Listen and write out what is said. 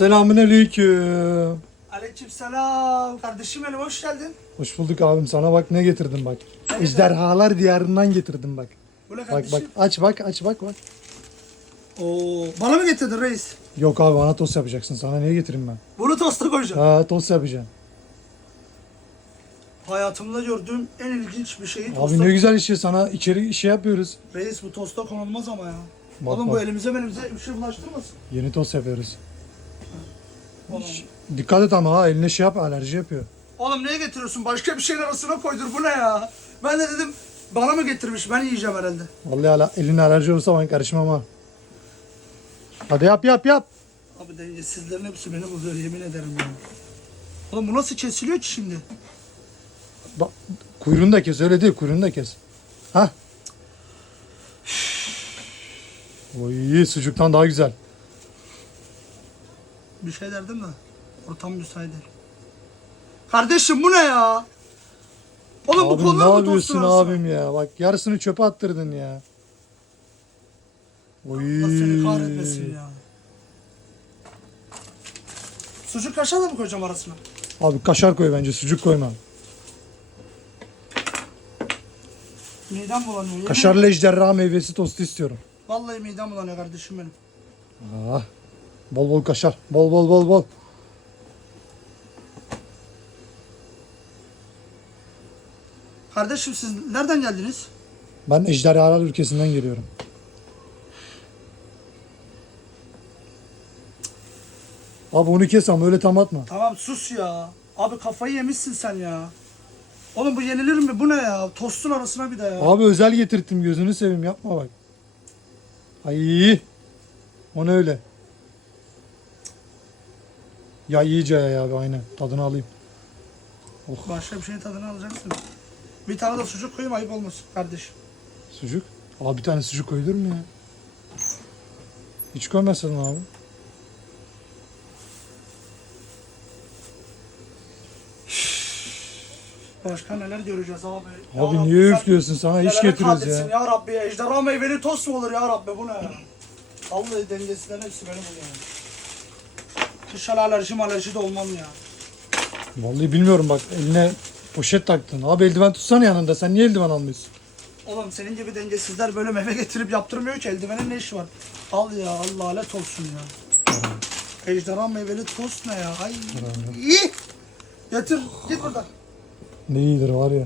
Selamün aleyküm. Aleykümselam. Kardeşim benim hoş geldin. Hoş bulduk abim. Sana bak ne getirdim bak. Ejderhalar diyarından getirdim bak. Bu ne Bak kardeşim? bak aç bak aç bak bak. Oo, bana mı getirdin reis? Yok abi bana tost yapacaksın. Sana niye getireyim ben? Bunu tosta koyacağım. Ha tost yapacağım. Hayatımda gördüğüm en ilginç bir şeyi tosta Abi ne güzel işi sana içeri işi yapıyoruz. Reis bu tosta konulmaz ama ya. Bak, Oğlum bu bak. elimize benimize bir şey bulaştırmasın. Yeni tost yapıyoruz. Oğlum. Dikkat et ama ha eline şey yap alerji yapıyor. Oğlum neye getiriyorsun? Başka bir şeyin arasına koydur. Bu ne ya? Ben de dedim bana mı getirmiş? Ben yiyeceğim herhalde. Vallahi ala, eline alerji olursa ben karışmam ha. Hadi yap yap yap. Abi dengesizlerin hepsi beni bozuyor yemin ederim ya. Oğlum bu nasıl kesiliyor ki şimdi? Bak, kuyruğunu da kes öyle değil kuyruğunu da kes. Ha? Oy sucuktan daha güzel. Bir şey derdim de ortam müsait değil. Kardeşim bu ne ya? Oğlum bu Abim ne yapıyorsun tostun arasına? abim ya? Bak yarısını çöpe attırdın ya. Oy. Allah seni kahretmesin ya. Sucuk kaşar da mı koyacağım arasına? Abi kaşar koy bence sucuk koyma. Midem bulanıyor. yemin Kaşarlı ejderha meyvesi tostu istiyorum. Vallahi midem bulanıyor kardeşim benim. Ah. Bol bol kaşar. Bol bol bol bol. Kardeşim siz nereden geldiniz? Ben ejderhalar ülkesinden geliyorum. Abi onu kes ama öyle tam atma. Tamam sus ya. Abi kafayı yemişsin sen ya. Oğlum bu yenilir mi? Bu ne ya? Tostun arasına bir de ya. Abi özel getirttim gözünü seveyim yapma bak. Ay. O ne öyle? Ya iyice ya abi aynen. Tadını alayım. Başka bir şeyin tadını alacaksın. Bir tane de sucuk koyayım ayıp olmasın kardeşim. Sucuk. Abi bir tane sucuk koyulur mu ya? Hiç koymasaydın abi. Başka neler göreceğiz abi? Abi Ya niye Rabbi, üflüyorsun sana? İş getiriyoruz ya. Ya Rabbi ya. Ejderha meyveli tost mu olur ya Rabbi bu ne? Vallahi dengesizlerin hepsi benim oluyor. Kışal alerji alerji de olmam ya. Vallahi bilmiyorum bak eline poşet taktın. Abi eldiven tutsana yanında. Sen niye eldiven almıyorsun? Oğlum senin gibi dengesizler böyle meyve getirip yaptırmıyor ki eldivenin ne işi var? Al ya Allah lanet olsun ya. Ejderha meyveli tost ne ya? Ay. İyi. Getir git buradan. Ne iyidir var ya.